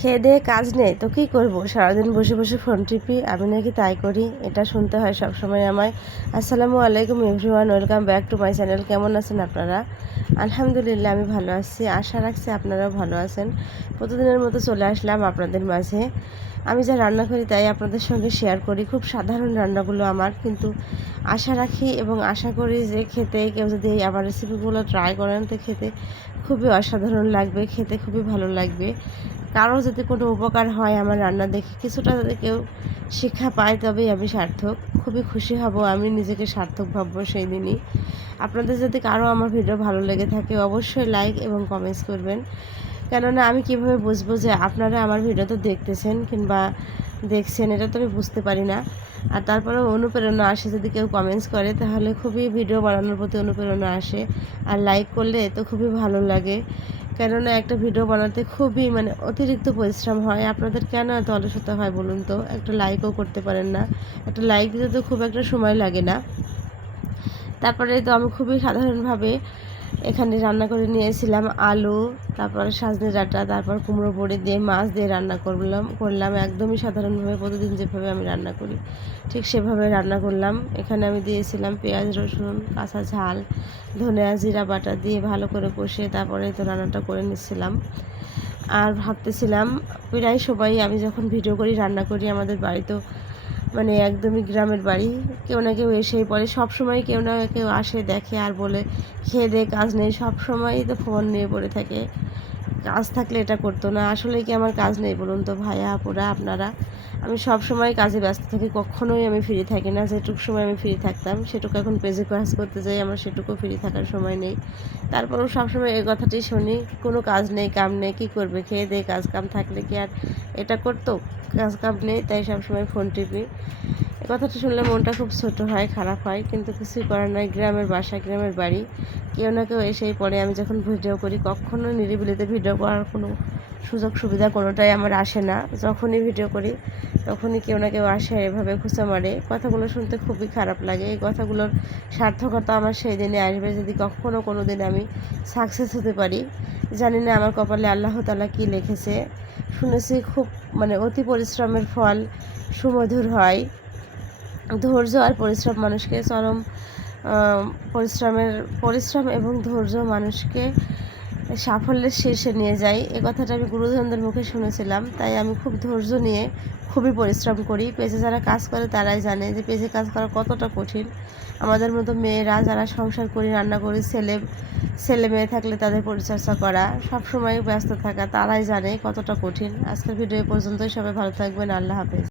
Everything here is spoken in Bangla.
খেয়ে দিয়ে কাজ নেই, তো কী করব? সারাদিন বসে বসে ফোন টিপি, আমি নাকি তাই করি, এটা শুনতে হয় সবসময় আমায়। আসসালামু আলাইকুম everyone welcome back to my channel কেমন আছেন আপনারা? আলহামদুলিল্লাহ, আমি ভালো আছি, আশা রাখছি আপনারাও ভালো আছেন। প্রতিদিনের মতো চলে আসলাম আপনাদের মাঝে। আমি যা রান্না করি তাই আপনাদের সঙ্গে শেয়ার করি, খুব সাধারণ রান্নাগুলো আমার, কিন্তু আশা রাখি এবং আশা করি যে খেতে কেউ যদি আমার রেসিপিগুলো ট্রাই করেন, তো খেতে খুবই অসাধারণ লাগবে, খেতে খুবই ভালো লাগবে। কারও যদি কোনো উপকার হয় আমার রান্না দেখে কিছুটা যদি কেউ শিক্ষা পায়, তবেই আমি সার্থক। খুবই খুশি হব, আমি নিজেকে সার্থক ভাববো সেই দিনই। আপনাদের যদি কারও আমার ভিডিও ভালো লেগে থাকে, অবশ্যই লাইক এবং কমেন্টস করবেন। কেননা আমি কীভাবে বুঝব যে আপনারা আমার ভিডিও তো দেখতেছেন কিংবা দেখছেন, এটা তো আমি বুঝতে পারি না। আর তারপরেও অনুপ্রেরণা আসে যদি কেউ কমেন্টস করে, তাহলে খুবই ভিডিও বানানোর প্রতি অনুপ্রেরণা আসে। আর লাইক করলে তো খুবই ভালো লাগে। কেননা একটা ভিডিও বানাতে খুবই মানে অতিরিক্ত পরিশ্রম হয়। আপনাদের কেন এত অলসতা হয় বলুন তো? একটা লাইকও করতে পারেন না। একটা লাইক দিতে তো খুব একটা সময় লাগে না। তারপরে তো আমি খুবই সাধারণভাবে এখানে রান্না করে নিয়েছিলাম আলু, তারপরে সাজনে ডাঁটা, তারপর কুমড়ো বড়ি দিয়ে মাছ দিয়ে রান্না করলাম করলাম একদমই সাধারণভাবে প্রতিদিন যেভাবে আমি রান্না করি, ঠিক সেভাবে রান্না করলাম। এখানে আমি দিয়েছিলাম পেঁয়াজ, রসুন, কাঁচা ঝাল, ধনিয়া জিরা বাটা দিয়ে ভালো করে কষে তারপরে তো রান্নাটা করে নিচ্ছিলাম আর ভাবতেছিলাম, প্রায় সবাই আমি যখন ভিডিও করি, রান্না করি, আমাদের বাড়িতেও মানে একদমই গ্রামের বাড়ি। কেউ না কেউ এসেই পড়ে। সময় কেউ না কেউ আসে, দেখে আর বলে। খেয়ে দেয়ে কাজ নেই। সব সময়ই তো ফোন নিয়ে পড়ে থাকে। কাজ থাকলে এটা করতো না। আসলে কি আমার কাজ নেই বলুন তো ভাইয়া, আপুরা, আপনারা? আমি সব সময় কাজে ব্যস্ত থাকি, কখনোই আমি ফ্রি থাকি না। যেটুকু সময় আমি ফ্রি থাকতাম, সেটুকু এখন পেজে কাজ করতে যাই, আমার সেটুকু ফ্রি থাকার সময় নেই। তারপরেও সবসময় এই কথাটি শুনি, কোনো কাজ নেই, কাম নেই, কী করবে? খেয়ে দিয়ে কাজ কাম থাকলে কি আর এটা করতো? কাজ কাম নেই, তাই সবসময় ফোন টিপি। এ কথাটা শুনলে মনটা খুব ছোট হয়, খারাপ হয়, কিন্তু কিছুই করার নয় গ্রামের বাসা, গ্রামের বাড়ি। কেউ না কেউ এসেই পড়ে। আমি যখন ভিডিও করি কখনো নিরিবিলিতে ভিডিও করার কোনো সুযোগ সুবিধা কোনোটাই আমার আসে না। যখনই ভিডিও করি, তখনই কেউ না কেউ আসে, এভাবে খুঁচা মারে। কথাগুলো শুনতে খুবই খারাপ লাগে। এই কথাগুলোর সার্থকতা আমার সেই দিনে আসবে যদি কখনো কোনো দিন আমি সাকসেস হতে পারি। জানি না আমার কপালে আল্লাহ তালা কী লিখেছে। শুনেছি খুব মানে অতি পরিশ্রমের ফল সুমধুর হয়। ধৈর্য আর পরিশ্রম মানুষকে চরম পরিশ্রমের, পরিশ্রম এবং ধৈর্য মানুষকে সাফল্যের শীর্ষে নিয়ে যায় এ কথাটা আমি গুরুজনদের মুখে শুনেছিলাম, তাই আমি খুব ধৈর্য নিয়ে খুবই পরিশ্রম করি। পেজে যারা কাজ করে তারাই জানে যে পেজে কাজ করা কতটা কঠিন। আমাদের মতো মেয়েরা যারা সংসার করি, রান্না করি, ছেলে ছেলে মেয়ে থাকলে তাদের পরিচর্যা করা সব সময় ব্যস্ত থাকা, তারাই জানে কতটা কঠিন। আজকের ভিডিও পর্যন্তই। সবাই ভালো থাকবেন। আল্লাহ হাফেজ।